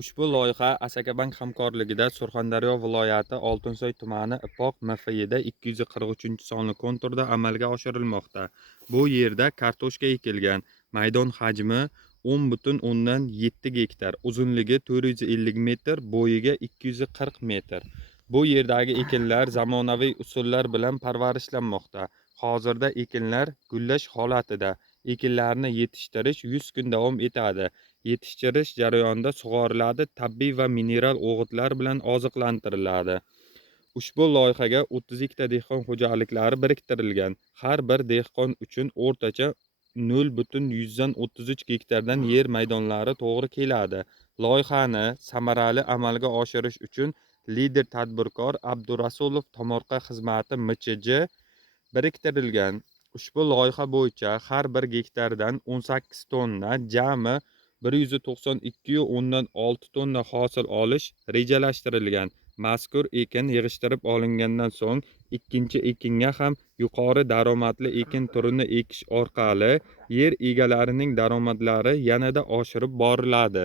Ushbu loyiha Asakabank hamkorligida Surxondaryo viloyati Oltinsoy tumani Ipoq MFIda 243 sonli konturda amalga oshirilmoqda. Bu yerda kartoshka ekilgan. Maydon hajmi 10,7 gektar, uzunligi 450 metr, bo'yiga 240 metr. Bu yerdagi ekinlar zamonaviy usullar bilan parvarishlanmoqda. Hozirda ekinlar gullash holatida. Ekinlarni yetishtirish 100 kun davom etadi. Yetishtirish jarayonida sug'oriladi, tabiiy va mineral o'g'itlar bilan oziqlantiriladi. Ushbu loyihaga 32 ta dehqon xo'jaliklari biriktirilgan. Har bir dehqon uchun o'rtacha 0,133 gektardan yer maydonlari to'g'ri keladi. Loyihani samarali amalga oshirish uchun lider tadbirkor Abdurasulov tomorqa xizmati MChJ biriktirilgan. Ushbu loyiha bo'yicha har bir gektardan 18 tonna, jami 192,6 tonna hosil olish rejalashtirilgan. Mazkur ekin yig'ishtirib olingandan so'ng ikkinchi ekinga ham yuqori daromadli ekin turini ekish orqali yer egalarining daromadlari yanada oshirib boriladi.